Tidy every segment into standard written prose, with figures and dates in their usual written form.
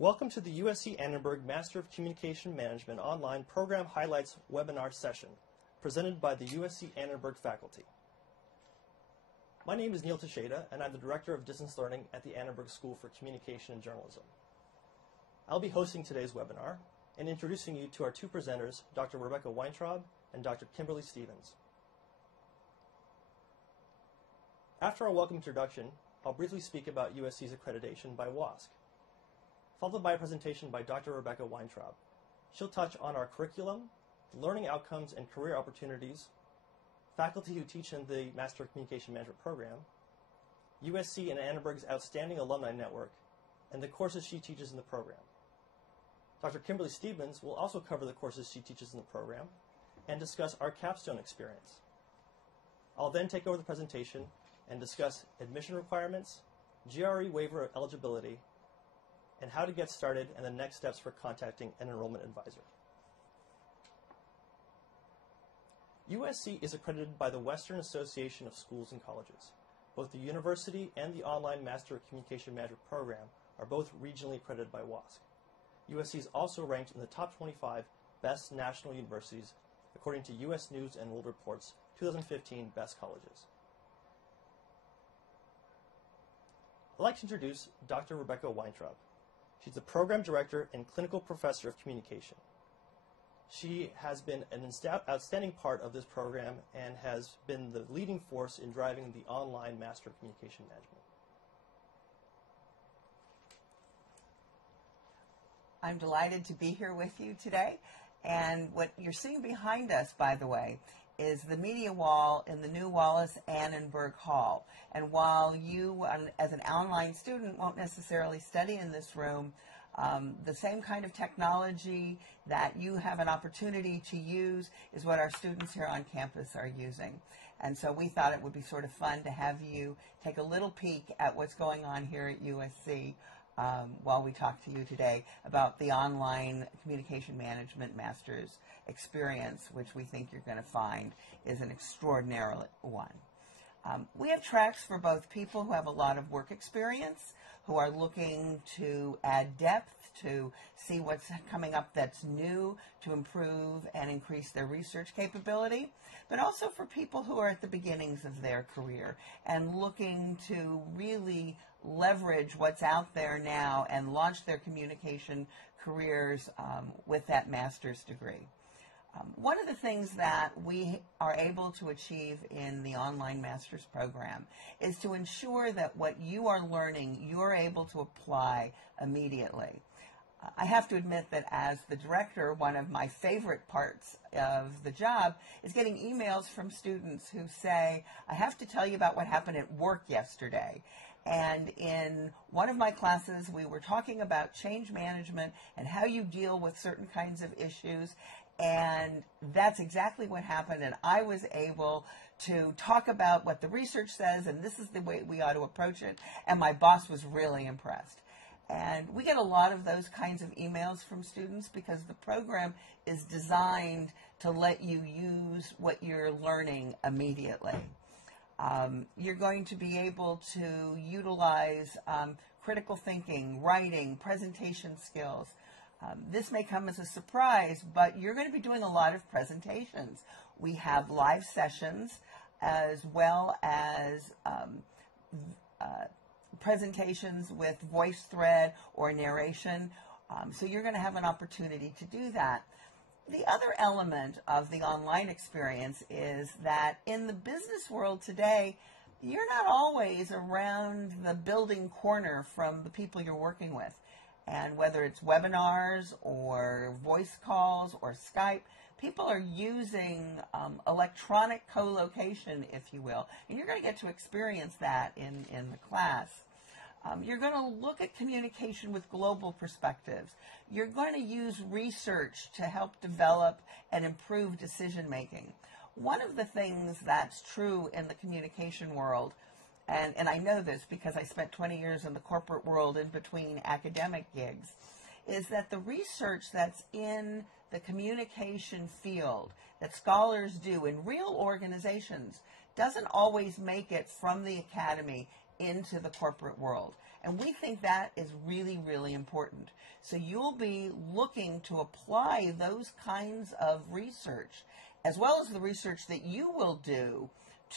Welcome to the USC Annenberg Master of Communication Management Online Program Highlights webinar session, presented by the USC Annenberg faculty. My name is Neil Teixeira, and I'm the Director of Distance Learning at the Annenberg School for Communication and Journalism. I'll be hosting today's webinar and introducing you to our two presenters, Dr. Rebecca Weintraub and Dr. Kimberly Stevens. After our welcome introduction, I'll briefly speak about USC's accreditation by WASC, followed by a presentation by Dr. Rebecca Weintraub. She'll touch on our curriculum, learning outcomes and career opportunities, faculty who teach in the Master of Communication Management program, USC and Annenberg's outstanding Alumni Network, and the courses she teaches in the program. Dr. Kimberly Stevens will also cover the courses she teaches in the program and discuss our Capstone Experience. I'll then take over the presentation and discuss admission requirements, GRE waiver eligibility, and how to get started and the next steps for contacting an enrollment advisor. USC is accredited by the Western Association of Schools and Colleges. Both the university and the online Master of Communication Management program are both regionally accredited by WASC. USC is also ranked in the top 25 best national universities according to U.S. News and World Report's 2015 Best Colleges. I'd like to introduce Dr. Rebecca Weintraub. She's the Program Director and Clinical Professor of Communication. She has been an outstanding part of this program and has been the leading force in driving the online Master of Communication Management. I'm delighted to be here with you today. And what you're seeing behind us, by the way, is the media wall in the new Wallace Annenberg Hall. And while you, as an online student, won't necessarily study in this room, the same kind of technology that you have an opportunity to use is what our students here on campus are using. And so we thought it would be sort of fun to have you take a little peek at what's going on here at USC while we talk to you today about the online communication management master's experience, which we think you're going to find is an extraordinary one. We have tracks for both people who have a lot of work experience, who are looking to add depth, to see what's coming up that's new, to improve and increase their research capability, but also for people who are at the beginnings of their career and looking to really leverage what's out there now and launch their communication careers with that master's degree. One of the things that we are able to achieve in the online master's program is to ensure that what you are learning, you're able to apply immediately. I have to admit that as the director, one of my favorite parts of the job is getting emails from students who say, I have to tell you about what happened at work yesterday. And in one of my classes, we were talking about change management and how you deal with certain kinds of issues. And that's exactly what happened. And I was able to talk about what the research says, and this is the way we ought to approach it. And my boss was really impressed. And we get a lot of those kinds of emails from students because the program is designed to let you use what you're learning immediately. You're going to be able to utilize critical thinking, writing, presentation skills. This may come as a surprise, but you're going to be doing a lot of presentations. We have live sessions as well as presentations with voice thread or narration. So you're going to have an opportunity to do that. The other element of the online experience is that in the business world today, you're not always around the building corner from the people you're working with. And whether it's webinars or voice calls or Skype, people are using electronic co-location, if you will. And you're going to get to experience that in the class. You're going to look at communication with global perspectives. You're going to use research to help develop and improve decision making. One of the things that's true in the communication world, and I know this because I spent 20 years in the corporate world in between academic gigs, is that the research that's in the communication field that scholars do in real organizations doesn't always make it from the academy into the corporate world. And we think that is really, really important. So you'll be looking to apply those kinds of research, as well as the research that you will do,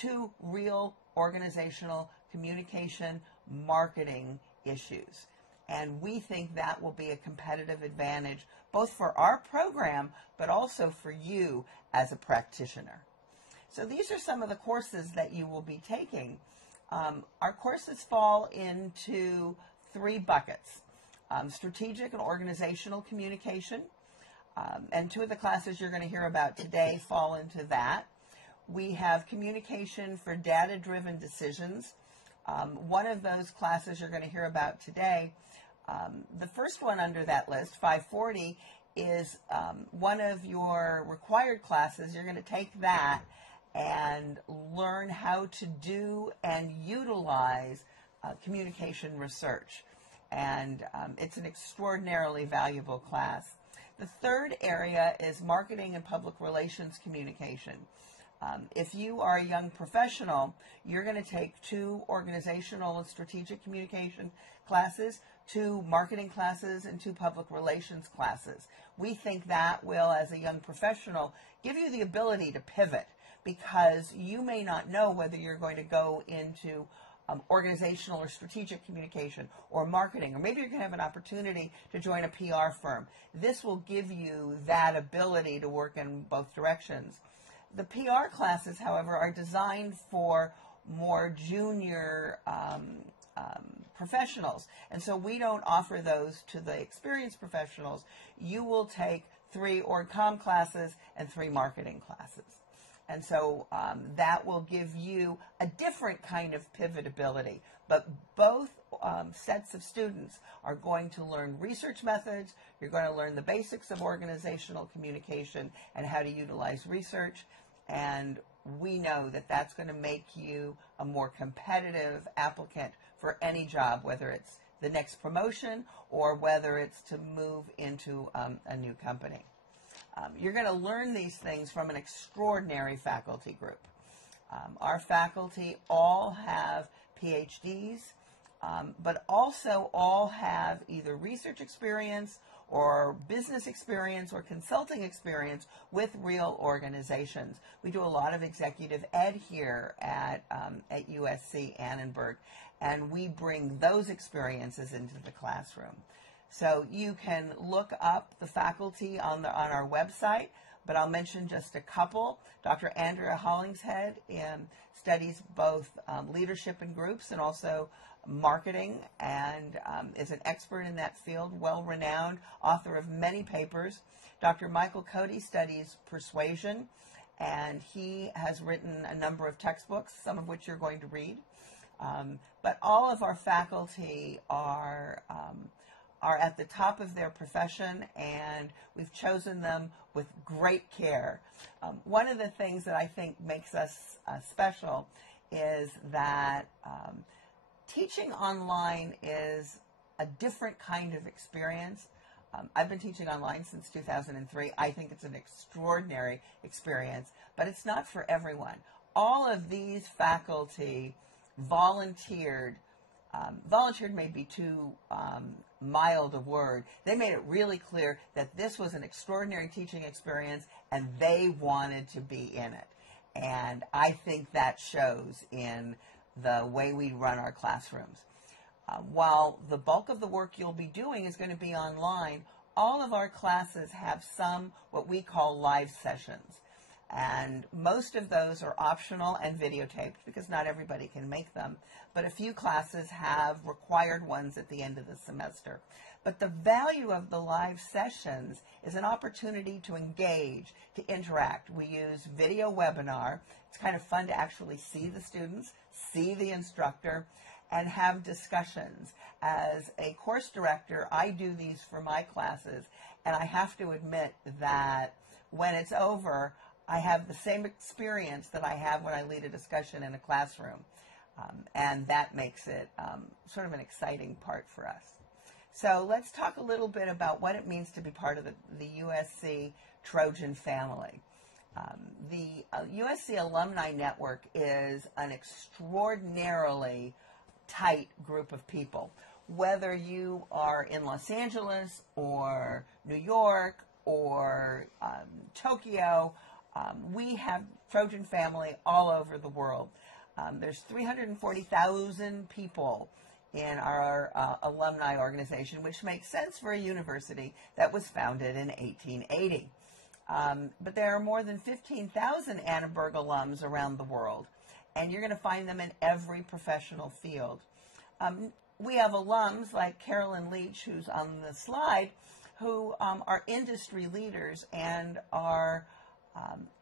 to real organizational communication, marketing issues. And we think that will be a competitive advantage, both for our program, but also for you as a practitioner. So these are some of the courses that you will be taking. Our courses fall into 3 buckets: strategic and organizational communication, and 2 of the classes you're going to hear about today fall into that. We have communication for data-driven decisions. One of those classes you're going to hear about today, the first one under that list, 540, is one of your required classes. You're going to take that and learn how to do and utilize communication research. And it's an extraordinarily valuable class. The third area is marketing and public relations communication. If you are a young professional, you're going to take 2 organizational and strategic communication classes, 2 marketing classes, and 2 public relations classes. We think that will, as a young professional, give you the ability to pivot, because you may not know whether you're going to go into organizational or strategic communication or marketing, or maybe you're going to have an opportunity to join a PR firm. This will give you that ability to work in both directions. The PR classes, however, are designed for more junior professionals, and so we don't offer those to the experienced professionals. You will take 3 org comm classes and 3 marketing classes. And so that will give you a different kind of pivotability. But both sets of students are going to learn research methods. You're going to learn the basics of organizational communication and how to utilize research. And we know that that's going to make you a more competitive applicant for any job, whether it's the next promotion or whether it's to move into a new company. You're going to learn these things from an extraordinary faculty group. Our faculty all have PhDs, but also all have either research experience or business experience or consulting experience with real organizations. We do a lot of executive ed here at USC Annenberg, and we bring those experiences into the classroom. So you can look up the faculty on our website, but I'll mention just a couple. Dr. Andrea Hollingshead studies both leadership in groups and also marketing, and is an expert in that field, well-renowned, author of many papers. Dr. Michael Cody studies persuasion, and he has written a number of textbooks, some of which you're going to read. But all of our faculty are at the top of their profession, and we've chosen them with great care. One of the things that I think makes us special is that teaching online is a different kind of experience. I've been teaching online since 2003. I think it's an extraordinary experience, but it's not for everyone. All of these faculty volunteered may be too mild a word. They made it really clear that this was an extraordinary teaching experience and they wanted to be in it. And I think that shows in the way we run our classrooms. While the bulk of the work you'll be doing is going to be online, all of our classes have some what we call live sessions. And most of those are optional and videotaped because not everybody can make them. But a few classes have required ones at the end of the semester. But the value of the live sessions is an opportunity to engage, to interact. We use video webinar. It's kind of fun to actually see the students, see the instructor, and have discussions. As a course director, I do these for my classes, and I have to admit that when it's over, I have the same experience that I have when I lead a discussion in a classroom. And that makes it sort of an exciting part for us. So let's talk a little bit about what it means to be part of the USC Trojan family. The USC Alumni Network is an extraordinarily tight group of people. Whether you are in Los Angeles or New York or Tokyo, we have Trojan family all over the world. There's 340,000 people in our alumni organization, which makes sense for a university that was founded in 1880. But there are more than 15,000 Annenberg alums around the world, and you're going to find them in every professional field. We have alums like Carolyn Leach, who's on the slide, who are industry leaders and are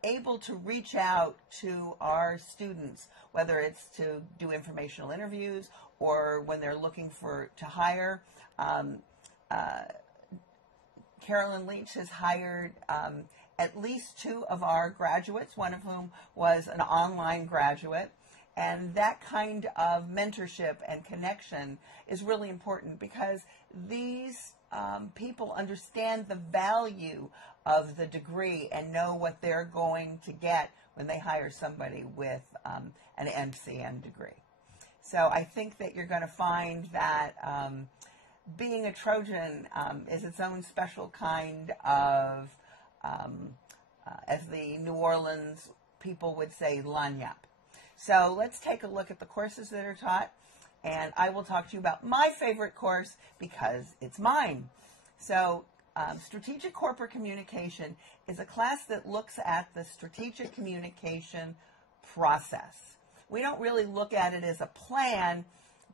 able to reach out to our students, whether it's to do informational interviews or when they're looking to hire. Carolyn Leach has hired at least 2 of our graduates, one of whom was an online graduate. And that kind of mentorship and connection is really important because these people understand the value of the degree and know what they're going to get when they hire somebody with an MCM degree. So I think that you're going to find that being a Trojan is its own special kind of, as the New Orleans people would say, lagniappe. So let's take a look at the courses that are taught, and I will talk to you about my favorite course because it's mine. So Strategic Corporate Communication is a class that looks at the strategic communication process. We don't really look at it as a plan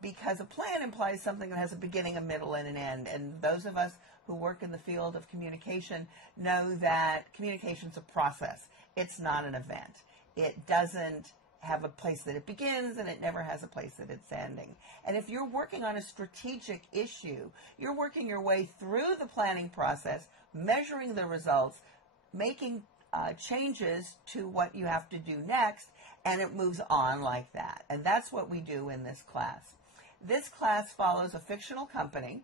because a plan implies something that has a beginning, a middle, and an end. And those of us who work in the field of communication know that communication is a process. It's not an event. It doesn't have a place that it begins, and it never has a place that it's ending. And if you're working on a strategic issue, you're working your way through the planning process, measuring the results, making changes to what you have to do next, and it moves on like that. And that's what we do in this class. This class follows a fictional company,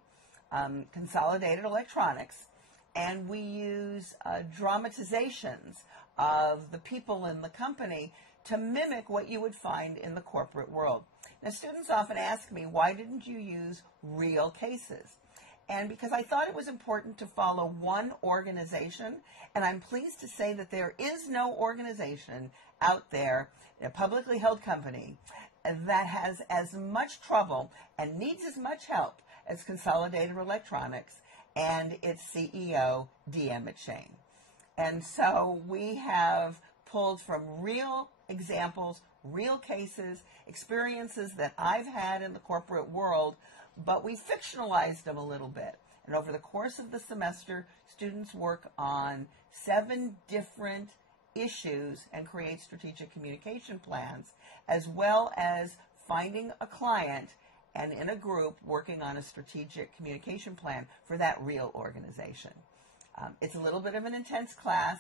Consolidated Electronics, and we use dramatizations of the people in the company to mimic what you would find in the corporate world. Now, students often ask me, why didn't you use real cases? And because I thought it was important to follow one organization, and I'm pleased to say that there is no organization out there, a publicly held company, that has as much trouble and needs as much help as Consolidated Electronics and its CEO, Dee Emmett Shane. And so we have pulled from real examples, real cases, experiences that I've had in the corporate world, but we fictionalized them a little bit. And over the course of the semester, students work on 7 different issues and create strategic communication plans, as well as finding a client and in a group working on a strategic communication plan for that real organization. It's a little bit of an intense class,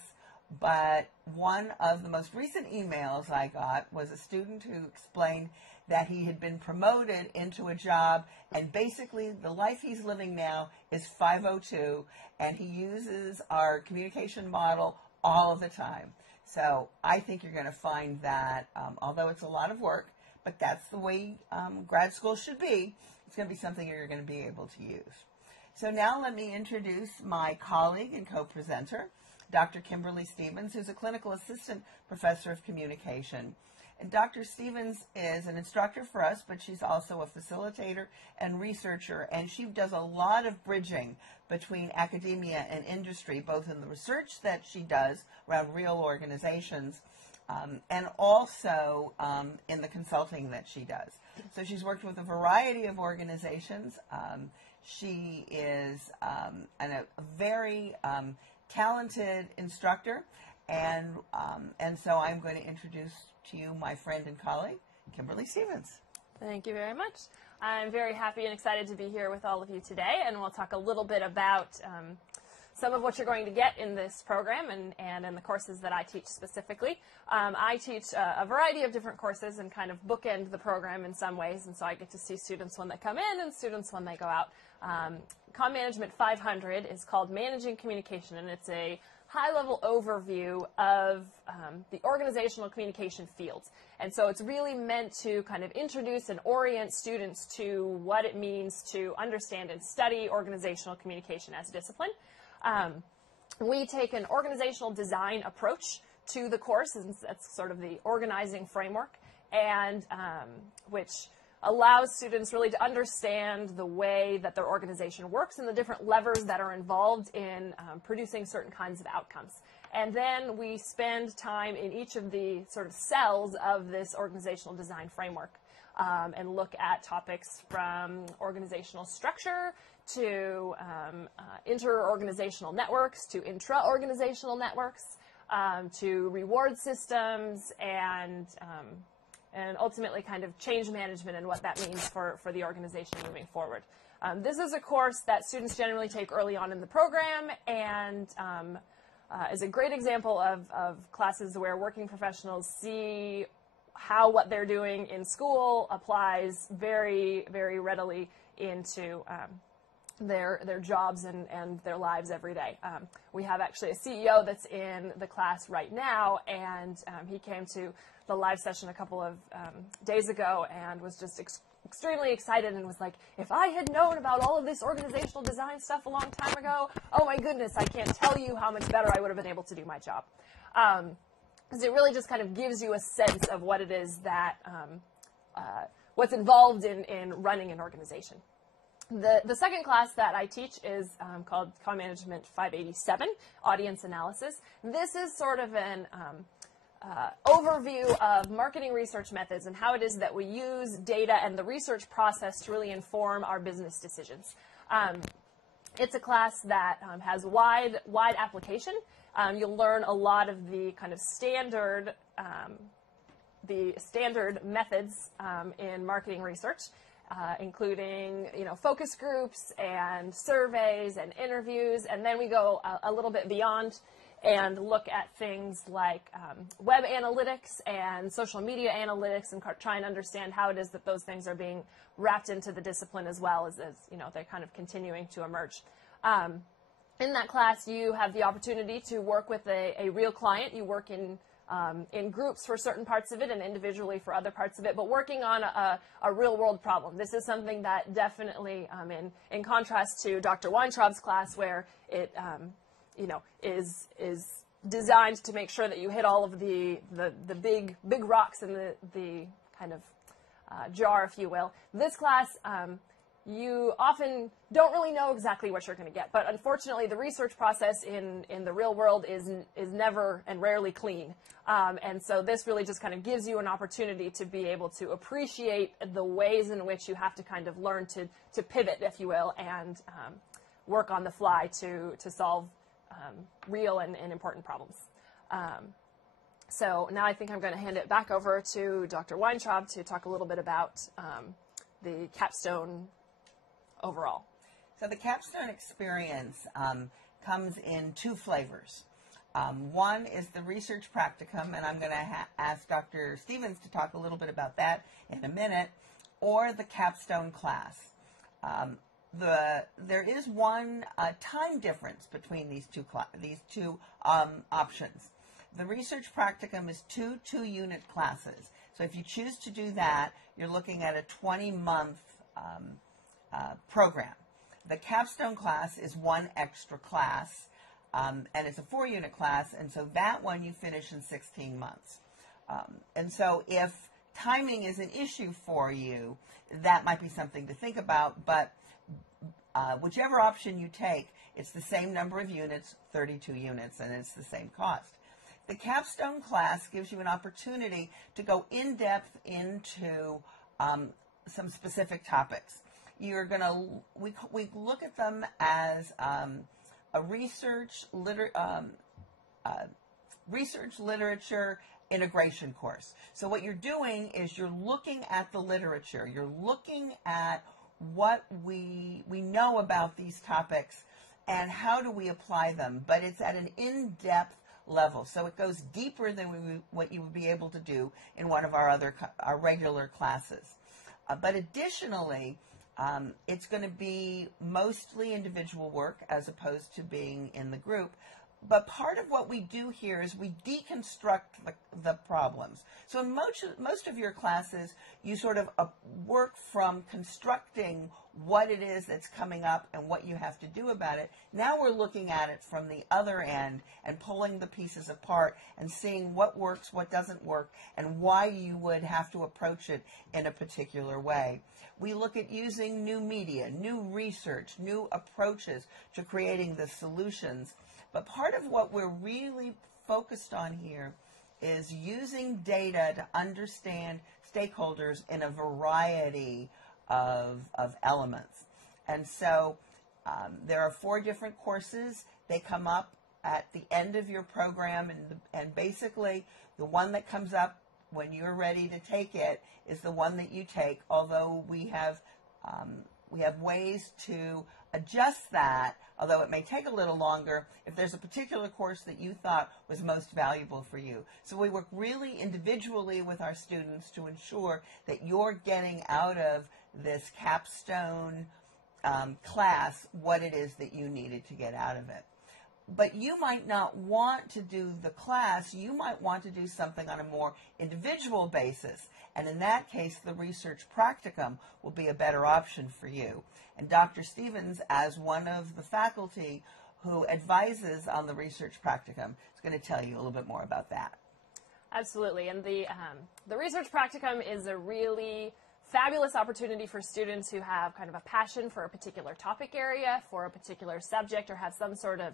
but one of the most recent emails I got was a student who explained that he had been promoted into a job, and basically the life he's living now is 502, and he uses our communication model all of the time. So I think you're going to find that, although it's a lot of work, but that's the way grad school should be, it's going to be something you're going to be able to use. So now let me introduce my colleague and co-presenter, Dr. Kimberly Stevens, who's a clinical assistant professor of communication. And Dr. Stevens is an instructor for us, but she's also a facilitator and researcher, and she does a lot of bridging between academia and industry, both in the research that she does around real organizations and also in the consulting that she does. So she's worked with a variety of organizations. She is a very talented instructor, and so I'm going to introduce to you my friend and colleague, Kimberly Stevens. Thank you very much. I'm very happy and excited to be here with all of you today, and we'll talk a little bit about some of what you're going to get in this program and in the courses that I teach specifically. I teach a variety of different courses and kind of bookend the program in some ways, and so I get to see students when they come in and students when they go out. Comm Management 500 is called Managing Communication, and it's a high-level overview of the organizational communication fields. And so it's really meant to kind of introduce and orient students to what it means to understand and study organizational communication as a discipline. We take an organizational design approach to the course, and that's sort of the organizing framework, and which allows students really to understand the way that their organization works and the different levers that are involved in producing certain kinds of outcomes. And then we spend time in each of the sort of cells of this organizational design framework and look at topics from organizational structure to inter-organizational networks to intra-organizational networks to reward systems and ultimately kind of change management and what that means for the organization moving forward. This is a course that students generally take early on in the program, and is a great example of classes where working professionals see how what they're doing in school applies very, very readily into their jobs and their lives every day. We have actually a CEO that's in the class right now, and he came to the live session a couple of days ago and was just extremely excited and was like, if I had known about all of this organizational design stuff a long time ago, oh my goodness, I can't tell you how much better I would have been able to do my job. Because it really just kind of gives you a sense of what it is that, what's involved in running an organization. The second class that I teach is called Com Management 587, Audience Analysis. This is sort of an overview of marketing research methods and how it is that we use data and the research process to really inform our business decisions. It's a class that has wide application. You'll learn a lot of the kind of standard methods in marketing research, including focus groups and surveys and interviews, and then we go a little bit beyond and look at things like web analytics and social media analytics, and try and understand how it is that those things are being wrapped into the discipline as well as they're kind of continuing to emerge. In that class, you have the opportunity to work with a real client. You work in groups for certain parts of it and individually for other parts of it, but working on a real-world problem. This is something that definitely, in contrast to Dr. Weintraub's class, where it is designed to make sure that you hit all of the big rocks in the kind of jar, if you will. This class, you often don't really know exactly what you're going to get, but unfortunately the research process in the real world is never and rarely clean. And so this really just kind of gives you an opportunity to be able to appreciate the ways in which you have to kind of learn to pivot, if you will, and work on the fly to solve real and important problems. So now I think I'm going to hand it back over to Dr. Weintraub to talk a little bit about the Capstone overall. So the Capstone Experience comes in two flavors. One is the research practicum, and I'm going to ask Dr. Stevens to talk a little bit about that in a minute, or the Capstone class. There is one time difference between these two options. The research practicum is two 2-unit classes. So if you choose to do that, you're looking at a 20-month program. The Capstone class is one extra class, and it's a 4-unit class, and so that one you finish in 16 months. And so if timing is an issue for you, that might be something to think about, but whichever option you take, it's the same number of units, 32 units, and it's the same cost. The Capstone class gives you an opportunity to go in-depth into some specific topics. You're going to, we look at them as a research literature integration course. So what you're doing is you're looking at the literature. You're looking at what we know about these topics and how do we apply them, but it's at an in-depth level. So it goes deeper than what you would be able to do in one of our regular classes. But additionally, it's going to be mostly individual work as opposed to being in the group. But part of what we do here is we deconstruct the problems. So in most of your classes, you sort of work from constructing what it is that's coming up and what you have to do about it. Now we're looking at it from the other end and pulling the pieces apart and seeing what works, what doesn't work, and why you would have to approach it in a particular way. We look at using new media, new research, new approaches to creating the solutions. But part of what we're really focused on here is using data to understand stakeholders in a variety of elements. And so there are 4 different courses. They come up at the end of your program, and basically the one that comes up when you're ready to take it is the one that you take, although we have ways to adjust that, although it may take a little longer if there's a particular course that you thought was most valuable for you. So we work really individually with our students to ensure that you're getting out of this capstone class what it is that you needed to get out of it. But you might not want to do the class. You might want to do something on a more individual basis. And in that case, the research practicum will be a better option for you. And Dr. Stevens, as one of the faculty who advises on the research practicum, is going to tell you a little bit more about that. Absolutely. And the research practicum is a really fabulous opportunity for students who have kind of a passion for a particular topic area, for a particular subject, or have some sort of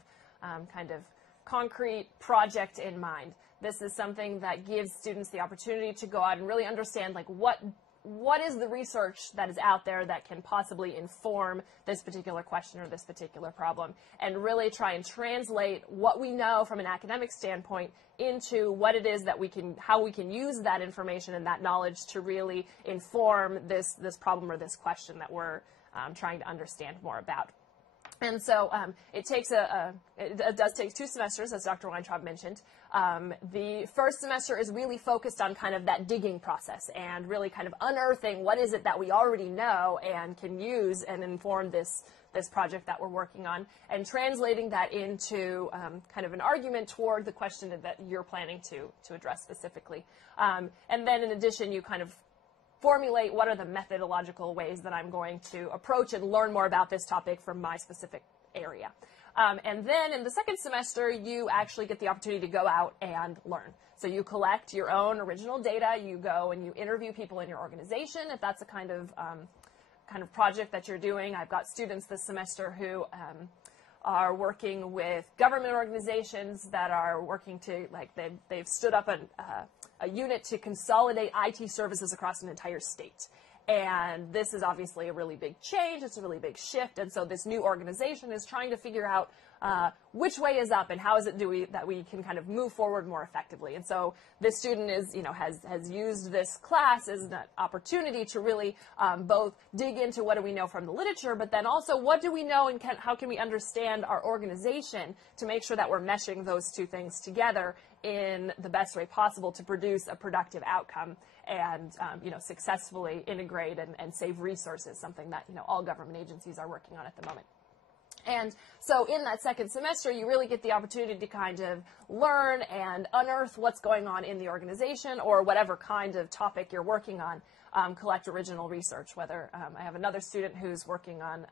kind of concrete project in mind. This is something that gives students the opportunity to go out and really understand, like, what is the research that is out there that can possibly inform this particular question or this particular problem, and really try and translate what we know from an academic standpoint into what it is that how we can use that information and that knowledge to really inform this problem or this question that we're trying to understand more about. And so it does take 2 semesters, as Dr. Weintraub mentioned. The first semester is really focused on kind of that digging process and really kind of unearthing what is it that we already know and can use and inform this project that we're working on, and translating that into kind of an argument toward the question that you're planning to address specifically. And then in addition, you kind of formulate what are the methodological ways that I'm going to approach and learn more about this topic from my specific area. And then in the second semester, you actually get the opportunity to go out and learn. So you collect your own original data, you go and you interview people in your organization, if that's a kind of project that you're doing. I've got students this semester who are working with government organizations that are working to, like, they've stood up a unit to consolidate IT services across an entire state. And this is obviously a really big change. It's a really big shift. And so this new organization is trying to figure out which way is up and how is it that we can kind of move forward more effectively. And so this student has used this class as an opportunity to really both dig into what do we know from the literature, but then also what do we know and how can we understand our organization to make sure that we're meshing those 2 things together in the best way possible to produce a productive outcome and successfully integrate and save resources, something that all government agencies are working on at the moment. And so in that second semester, you really get the opportunity to kind of learn and unearth what's going on in the organization or whatever kind of topic you're working on, collect original research. Whether I have another student who's working on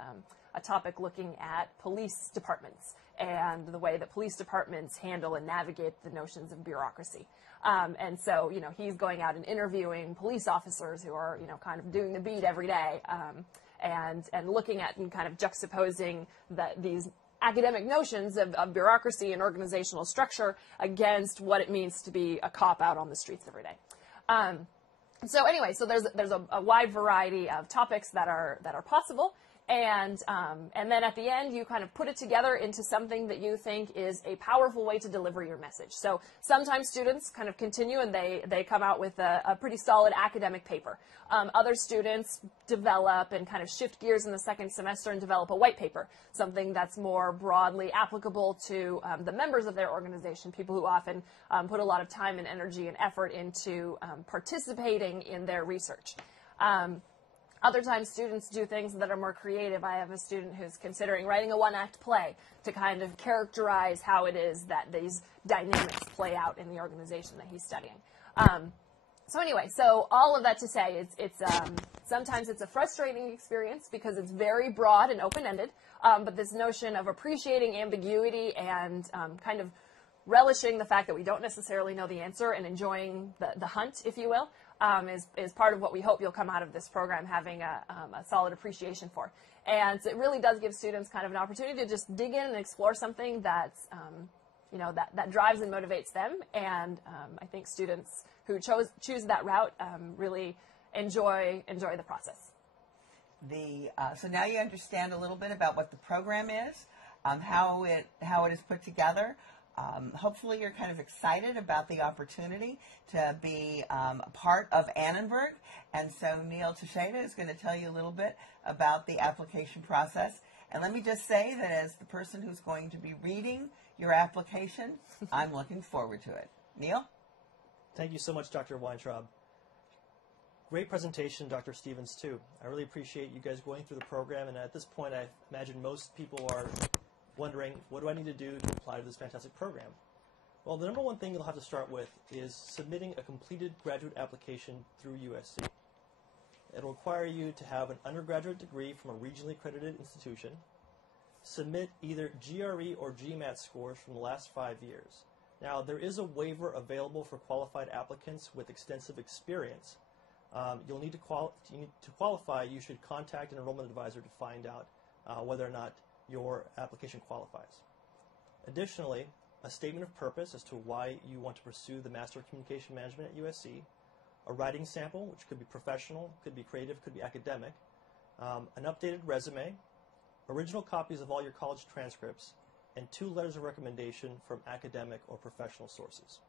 a topic looking at police departments and the way that police departments handle and navigate the notions of bureaucracy. And so, he's going out and interviewing police officers who are, kind of doing the beat every day, and looking at and kind of juxtaposing these academic notions of bureaucracy and organizational structure against what it means to be a cop out on the streets every day. So anyway, so there's a wide variety of topics that are possible. And then at the end, you kind of put it together into something that you think is a powerful way to deliver your message. So sometimes students kind of continue and they come out with a pretty solid academic paper. Other students develop and kind of shift gears in the second semester and develop a white paper, something that's more broadly applicable to the members of their organization, people who often put a lot of time and energy and effort into participating in their research. Other times students do things that are more creative. I have a student who's considering writing a one-act play to kind of characterize how it is that these dynamics play out in the organization that he's studying. So anyway, so all of that to say, sometimes it's a frustrating experience because it's very broad and open-ended, but this notion of appreciating ambiguity and kind of relishing the fact that we don't necessarily know the answer and enjoying the hunt, if you will, is part of what we hope you'll come out of this program having a solid appreciation for. And so it really does give students kind of an opportunity to just dig in and explore something that's, that drives and motivates them. And I think students who choose that route really enjoy the process. So now you understand a little bit about what the program is, how it is put together. Hopefully you're kind of excited about the opportunity to be a part of Annenberg. And so Neil Teixeira is going to tell you a little bit about the application process. And let me just say that as the person who's going to be reading your application, I'm looking forward to it. Neil? Thank you so much, Dr. Weintraub. Great presentation, Dr. Stevens, too. I really appreciate you guys going through the program. And at this point, I imagine most people are wondering, what do I need to do to apply to this fantastic program? Well, the number one thing you'll have to start with is submitting a completed graduate application through USC. It'll require you to have an undergraduate degree from a regionally accredited institution, submit either GRE or GMAT scores from the last 5 years. Now, there is a waiver available for qualified applicants with extensive experience. You'll need to qualify, you should contact an enrollment advisor to find out whether or not your application qualifies. Additionally, a statement of purpose as to why you want to pursue the Master of Communication Management at USC, a writing sample, which could be professional, could be creative, could be academic, an updated resume, original copies of all your college transcripts, and 2 letters of recommendation from academic or professional sources.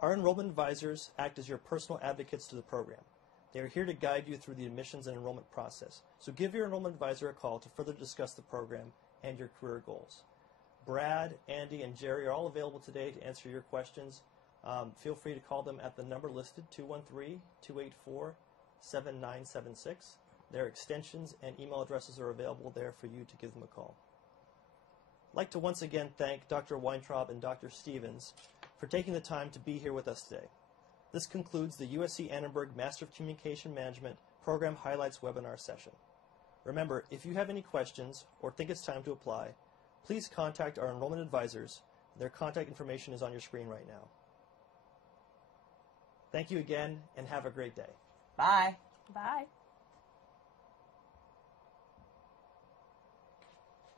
Our enrollment advisors act as your personal advocates to the program. They are here to guide you through the admissions and enrollment process. So give your enrollment advisor a call to further discuss the program and your career goals. Brad, Andy, and Jerry are all available today to answer your questions. Feel free to call them at the number listed, 213-284-7976. Their extensions and email addresses are available there for you to give them a call. I'd like to once again thank Dr. Weintraub and Dr. Stevens for taking the time to be here with us today. This concludes the USC Annenberg Master of Communication Management Program Highlights webinar session. Remember, if you have any questions or think it's time to apply, please contact our enrollment advisors. Their contact information is on your screen right now. Thank you again, and have a great day. Bye. Bye.